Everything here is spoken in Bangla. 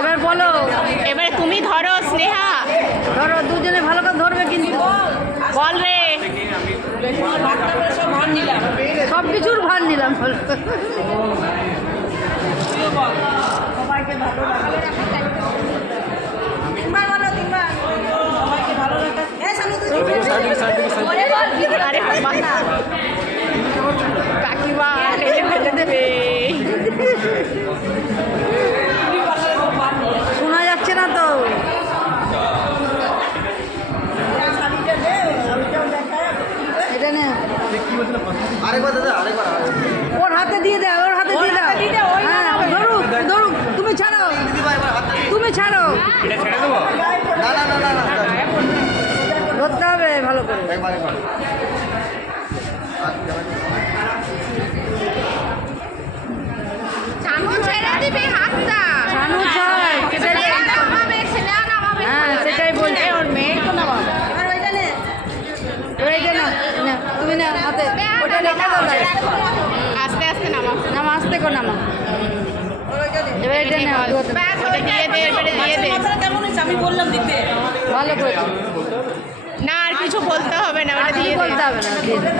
এবার বলো, এবার তুমি ধরো স্নেহা, ধরো দুজনে ভালো করে ধরবে কিন্তু। বল রে। সব কিছুর ভার নিলাম। কাকিমা ফেলে ফেলে দেবে। শোনা যাচ্ছে না তো। এটা নে, আরেকবার দাদা, আরেকবার। ওর হাতে দিয়ে দাও, ওর হাতে দিয়ে দাও। হ্যাঁ, ধরুক ধরুক, তুমি ছাড়ো, তুমি ছাড়ো। এটা ছেড়ে দেবো? না না না না না, ধরতে হবে ভালো করে। একবার একবার। চানু ছেড়ে দিবি হাতটা। শানু ছাড়, হ্যাঁ সেটাই বলছে। ওর মেয়ে তো না বাবা। এবার এটা না, না, তুমি না হাতে ওটা রেখে দাও। আস্তে আস্তে নামা। নামা, আস্তে করে নামা। এবার এটা না, ওটা দিয়ে দে, এবারে দিয়ে দে। আমি বললাম দিতে। ভালো করে না আর কিছু বলতে হবে না, ওটা দিয়ে দে। বলতে হবে না, দিয়ে দে।